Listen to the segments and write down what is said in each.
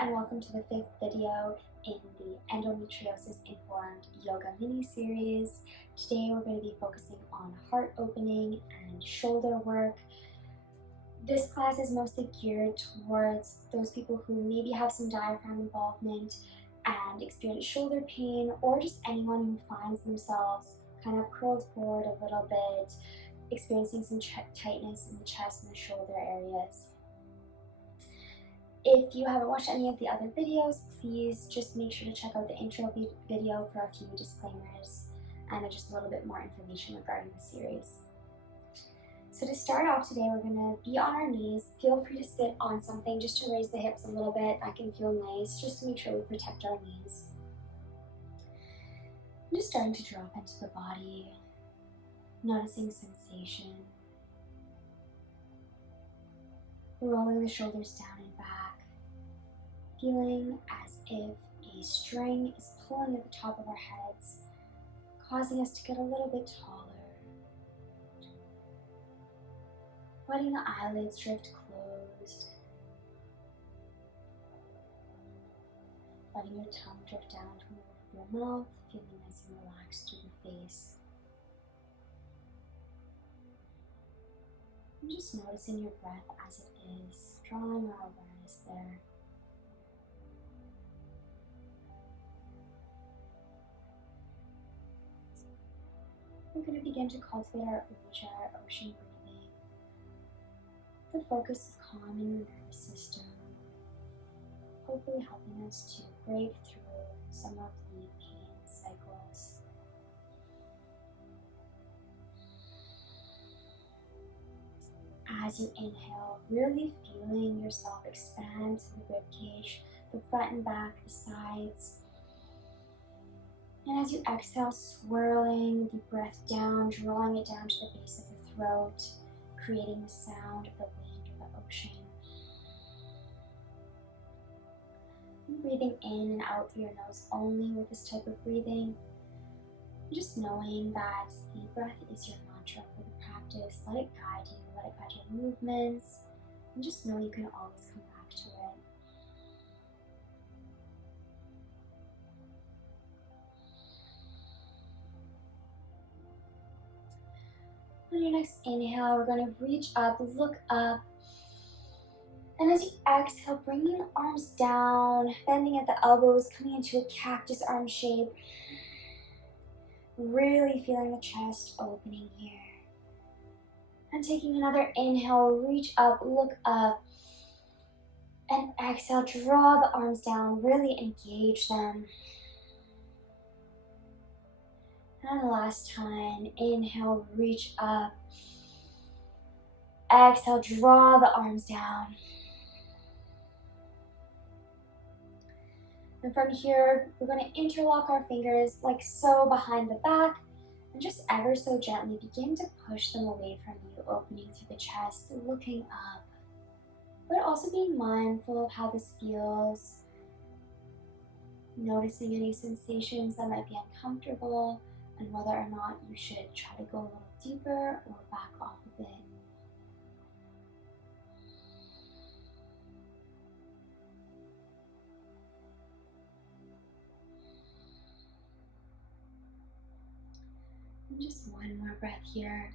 and welcome to the 5th video in the Endometriosis-Informed Yoga mini-series. Today we're going to be focusing on heart opening and shoulder work. This class is mostly geared towards those people who maybe have some diaphragm involvement and experience shoulder pain, or just anyone who finds themselves kind of curled forward a little bit, experiencing some tightness in the chest and the shoulder areas. If you haven't watched any of the other videos, please just make sure to check out the intro video for a few disclaimers and just a little bit more information regarding the series. So to start off today, we're going to be on our knees. Feel free to sit on something just to raise the hips a little bit. That can feel nice, just to make sure we protect our knees. I'm just starting to drop into the body, noticing sensation, rolling the shoulders down and back, feeling as if a string is pulling at the top of our heads, causing us to get a little bit taller. Letting the eyelids drift closed. Letting your tongue drift down from the roof of your mouth, feeling nice and relaxed through the face. And just noticing your breath as it is, drawing our awareness there. We're going to begin to cultivate our ujjayi, ocean breathing. The focus of calming the nervous system, hopefully helping us to break through some of the pain cycles. As you inhale, really feeling yourself expand to the rib cage, the front and back, the sides. And as you exhale, swirling the breath down, drawing it down to the base of the throat, creating the sound of the wind or the ocean. And breathing in and out through your nose only with this type of breathing. Just knowing that the breath is your mantra for the practice. Let it guide you, let it guide your movements, and just know you can always come back to it. On your next inhale, we're going to reach up, look up. And as you exhale, bringing the arms down, bending at the elbows, coming into a cactus arm shape. Really feeling the chest opening here. And taking another inhale, reach up, look up. And exhale, draw the arms down, really engage them. And last time, inhale, reach up. Exhale, draw the arms down. And from here, we're going to interlock our fingers like so behind the back, and just ever so gently begin to push them away from you, opening through the chest, looking up, but also being mindful of how this feels, noticing any sensations that might be uncomfortable, and whether or not you should try to go a little deeper or back off a bit. And just one more breath here.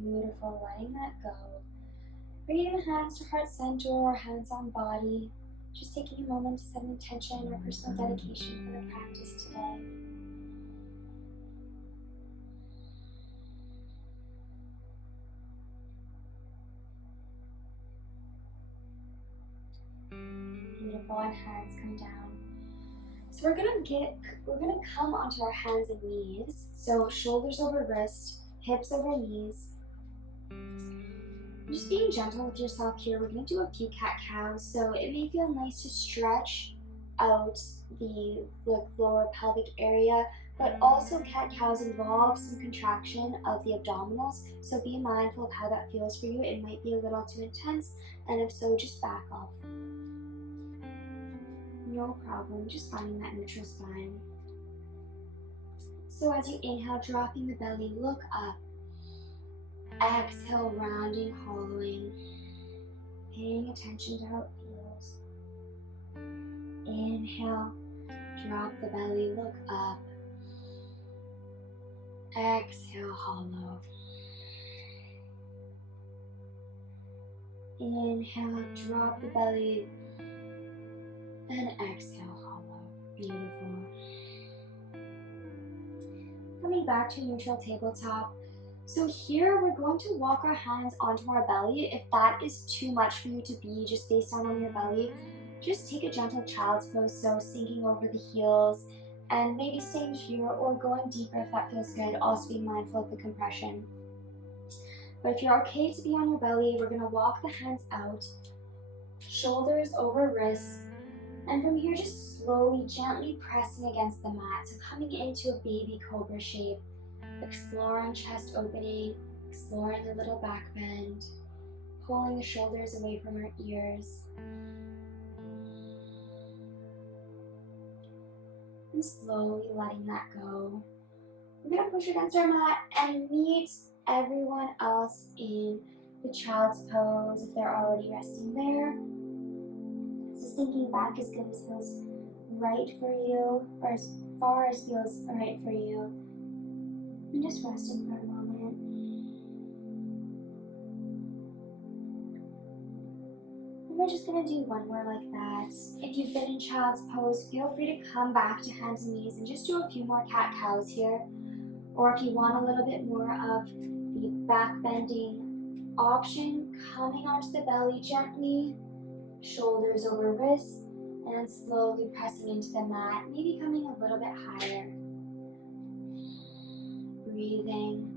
Beautiful, letting that go. Bringing the hands to heart center or hands on body. Just taking a moment to set an intention or personal dedication for the practice today. Beautiful, and hands come down. So we're gonna come onto our hands and knees. So shoulders over wrist, hips over knees. Just being gentle with yourself here. We're gonna do a few cat-cows. So it may feel nice to stretch out the lower pelvic area, but also cat-cows involve some contraction of the abdominals. So be mindful of how that feels for you. It might be a little too intense, and if so, just back off. No problem, just finding that neutral spine. So as you inhale, dropping the belly, look up. Exhale, rounding, hollowing. Paying attention to how it feels. Inhale, drop the belly, look up. Exhale, hollow. Inhale, drop the belly, and exhale, hollow. Beautiful. Coming back to neutral tabletop. So here we're going to walk our hands onto our belly. If that is too much for you to be just face down on your belly, just take a gentle child's pose, so sinking over the heels and maybe staying here or going deeper if that feels good, also being mindful of the compression. But if you're okay to be on your belly, we're gonna walk the hands out, shoulders over wrists, and from here just slowly, gently pressing against the mat. So coming into a baby cobra shape, exploring chest opening, exploring a little back bend, pulling the shoulders away from our ears. And slowly letting that go. We're gonna push against our mat and meet everyone else in the child's pose if they're already resting there. So sinking back as good as feels right for you, or as far as feels right for you. And just resting for a moment. And we're just gonna do one more like that. If you've been in child's pose, feel free to come back to hands and knees and just do a few more cat-cows here. Or if you want a little bit more of the back bending option, coming onto the belly gently, shoulders over wrists, and slowly pressing into the mat, maybe coming a little bit higher. Breathing.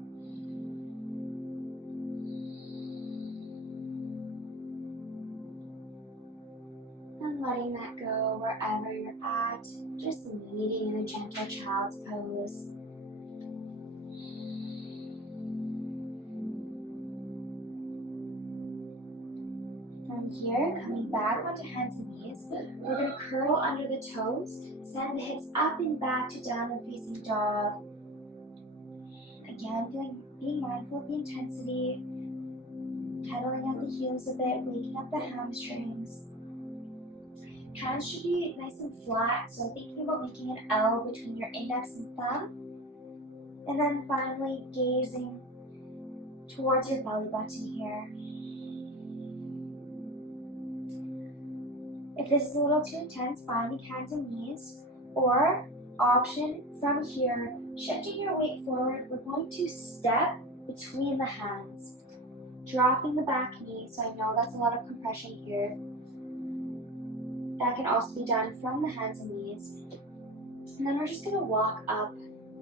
And letting that go wherever you're at, just meeting in a gentle child's pose. From here, coming back onto hands and knees, we're going to curl under the toes, send the hips up and back to downward facing dog. Again, being mindful of the intensity, pedaling at the heels a bit, waking up the hamstrings. Hands should be nice and flat, so thinking about making an L between your index and thumb. And then finally gazing towards your belly button here. If this is a little too intense, finding hands and knees, or option from here, shifting your weight forward, we're going to step between the hands, dropping the back knee. So I know that's a lot of compression here. That can also be done from the hands and knees. And then we're just gonna walk up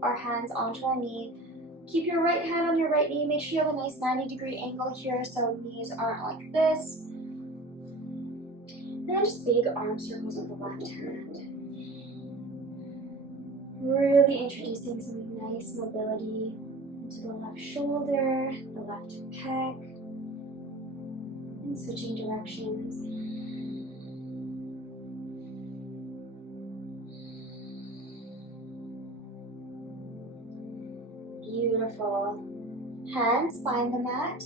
our hands onto our knee. Keep your right hand on your right knee. Make sure you have a nice 90-degree angle here so knees aren't like this. And then just big arm circles with the left hand. Really introducing some nice mobility into the left shoulder, the left pec, and switching directions. Beautiful. Hands find the mat.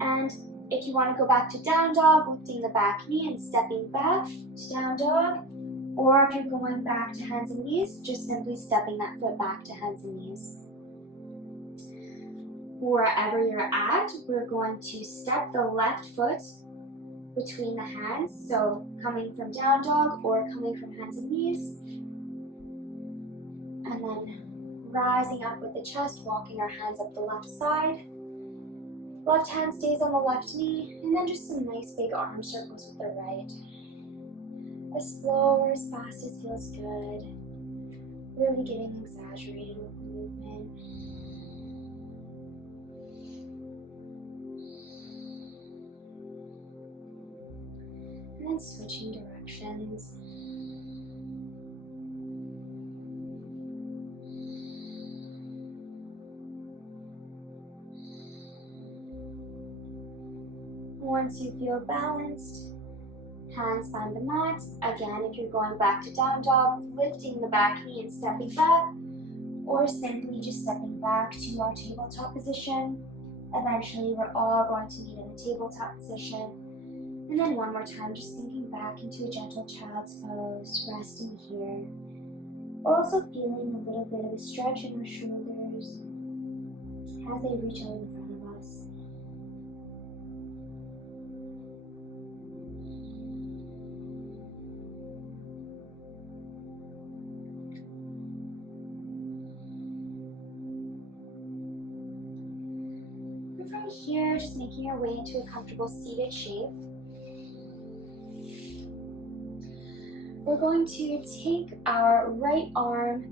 And if you want to go back to down dog, lifting the back knee and stepping back to down dog. Or if you're going back to hands and knees, just simply stepping that foot back to hands and knees. Wherever you're at, we're going to step the left foot between the hands. So coming from down dog or coming from hands and knees. And then rising up with the chest, walking our hands up the left side. Left hand stays on the left knee, and then just some nice big arm circles with the right. As slow or as fast as feels good. Really getting exaggerated with the movement. And then switching directions. Once you feel balanced, hands find the mat. Again, if you're going back to down dog, lifting the back knee and stepping back, or simply just stepping back to our tabletop position. Eventually, we're all going to meet in the tabletop position. And then one more time, just sinking back into a gentle child's pose, resting here. Also feeling a little bit of a stretch in our shoulders as they reach out in front of us. And from here, just making our way into a comfortable seated shape. We're going to take our right arm,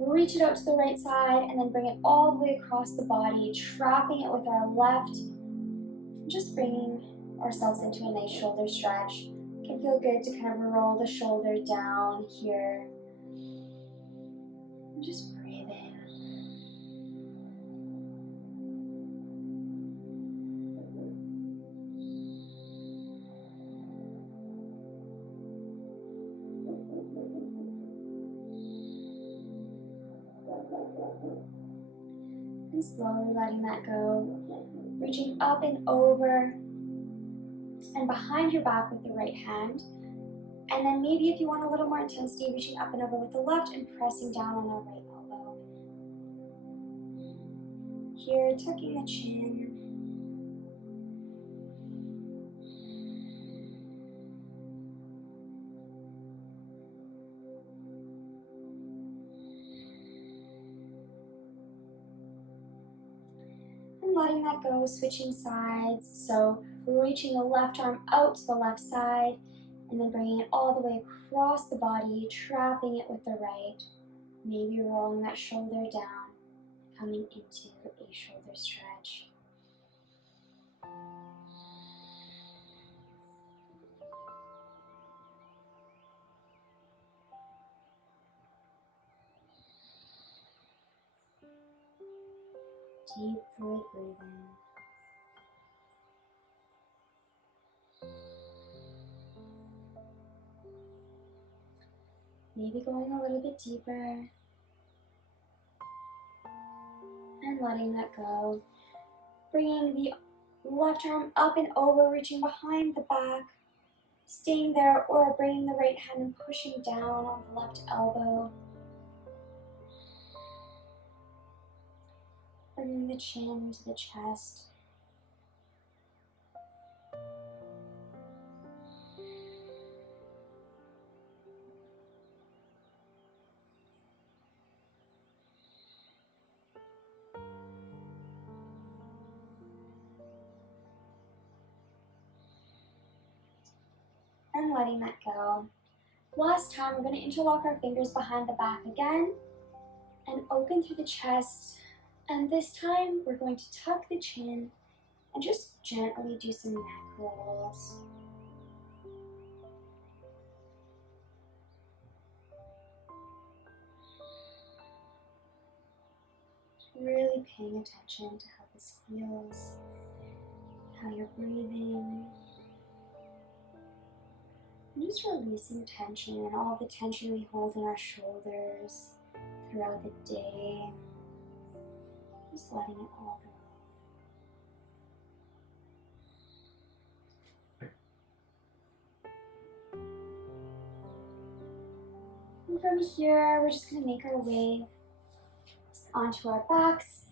reach it out to the right side, and then bring it all the way across the body, trapping it with our left. Just bringing ourselves into a nice shoulder stretch. It can feel good to kind of roll the shoulder down here. And just breathe in. And slowly letting that go. Reaching up and over and behind your back with the right hand. And then maybe if you want a little more intensity, reaching up and over with the left and pressing down on our right elbow. Here, tucking the chin. And letting that go, switching sides. So we're reaching the left arm out to the left side and then bringing it all the way across the body, trapping it with the right. Maybe rolling that shoulder down, coming into a shoulder stretch. Deep fluid breathing. Maybe going a little bit deeper. And letting that go. Bringing the left arm up and over, reaching behind the back. Staying there, or bringing the right hand and pushing down on the left elbow. Bringing the chin to the chest. And letting that go. Last time, we're going to interlock our fingers behind the back again and open through the chest. And this time, we're going to tuck the chin and just gently do some neck rolls. Really paying attention to how this feels, how you're breathing. And just releasing tension and all the tension we hold in our shoulders throughout the day. Just letting it all go. And from here, we're just going to make our way onto our backs.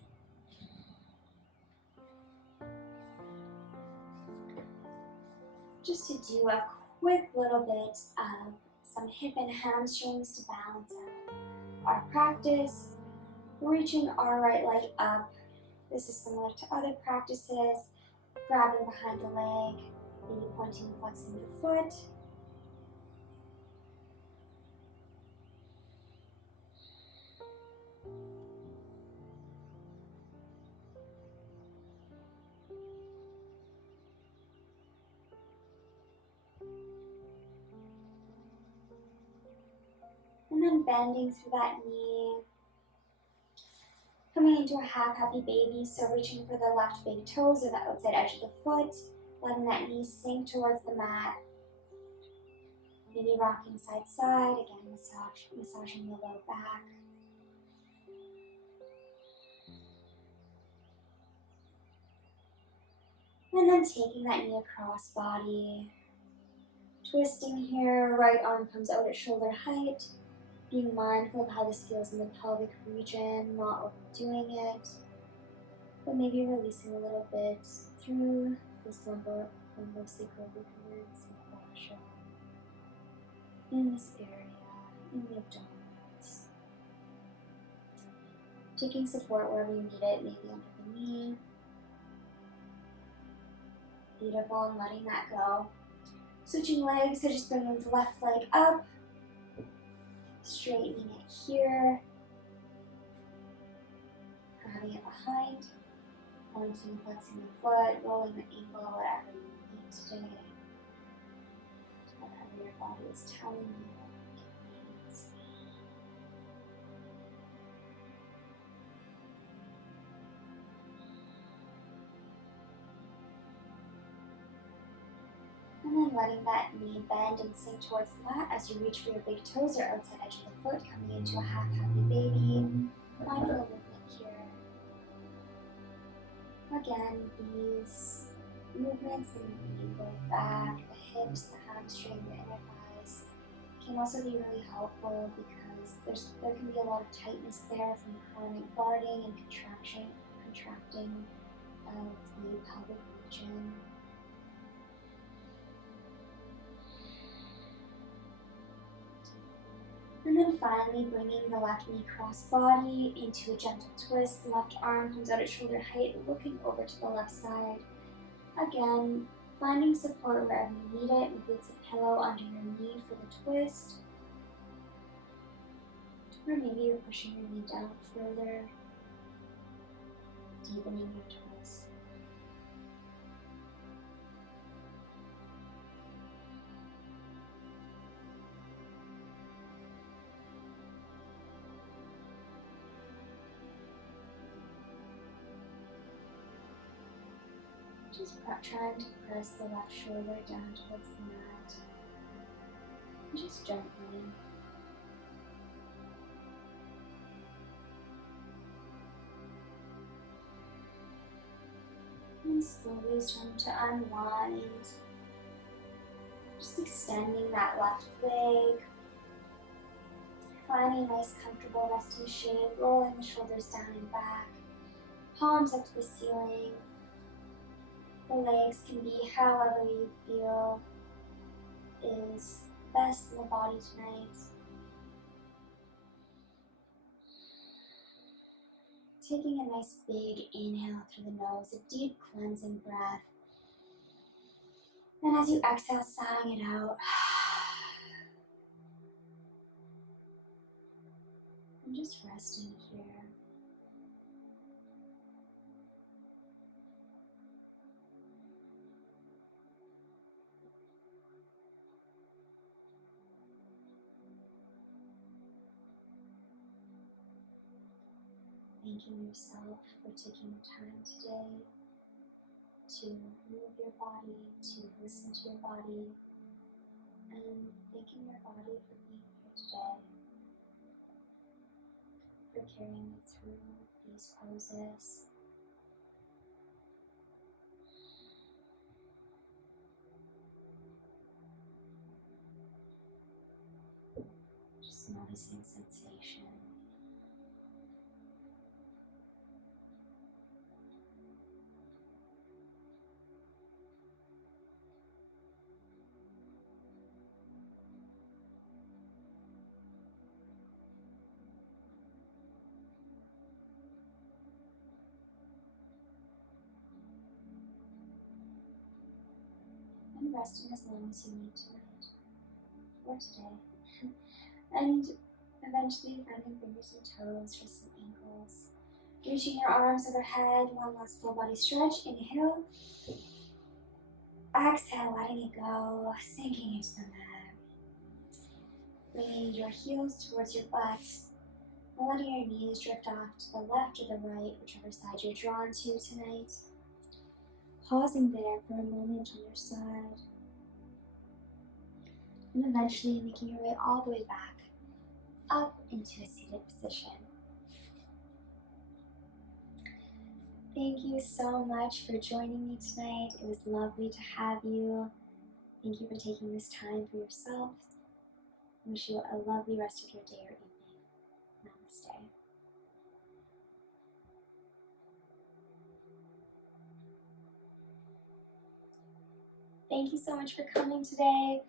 Just to do a quick little bit of some hip and hamstrings to balance out our practice. Reaching our right leg up. This is similar to other practices. Grabbing behind the leg, maybe pointing and flexing the foot. And then bending through that knee. Coming into a half happy baby, so reaching for the left big toes or the outside edge of the foot, letting that knee sink towards the mat. Maybe rocking side to side, again massaging the low back. And then taking that knee across body, twisting here, right arm comes out at shoulder height, being mindful of how this feels in the pelvic region, not overdoing it, but maybe releasing a little bit through this lumbosacral ligaments and fascia in this area, in the abdominals. Taking support wherever you need it, maybe under the knee. Beautiful, and letting that go. Switching legs, so just bringing the left leg up, straightening it here, grabbing it behind, pointing, flexing the foot, rolling the ankle, whatever you need today. Whatever your body is telling you it needs. And then letting that knee bend and sink towards the mat as you reach for your big toes or outside edge of the foot, coming into a half happy baby. Mindful movement here. Again, these movements in the low back, the hips, the hamstring, the inner thighs can also be really helpful because there can be a lot of tightness there from chronic guarding and contracting of the pelvic region. And then finally bringing the left knee cross body into a gentle twist. The left arm comes out at shoulder height, looking over to the left side. Again, finding support wherever you need it. Maybe it's a pillow under your knee for the twist. Or maybe you're pushing your knee down further, deepening your twist. Just trying to press the left shoulder down towards the mat. Just gently. And slowly starting to unwind. Just extending that left leg. Finding a nice comfortable resting shape, rolling the shoulders down and back. Palms up to the ceiling. The legs can be however you feel is best in the body tonight. Taking a nice big inhale through the nose, a deep cleansing breath. And as you exhale, sighing it out. And just resting here. Thanking yourself for taking the time today to move your body, to listen to your body, and thanking your body for being here today, for carrying you through these poses. Just noticing sensation. And resting as long as you need tonight, or today. And eventually finding fingers and toes, wrists and ankles. Reaching your arms overhead, one last full body stretch. Inhale. Exhale, letting it go, sinking into the mat. Bringing your heels towards your butt. And letting your knees drift off to the left or the right, whichever side you're drawn to tonight. Pausing there for a moment on your side. And eventually making your way all the way back up into a seated position. Thank you so much for joining me tonight. It was lovely to have you. Thank you for taking this time for yourself. I wish you a lovely rest of your day or evening. Namaste. Thank you so much for coming today.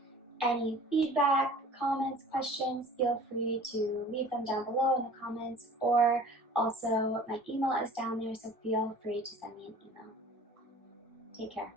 Any feedback, comments, questions, feel free to leave them down below in the comments, or also my email is down there, so feel free to send me an email. Take care.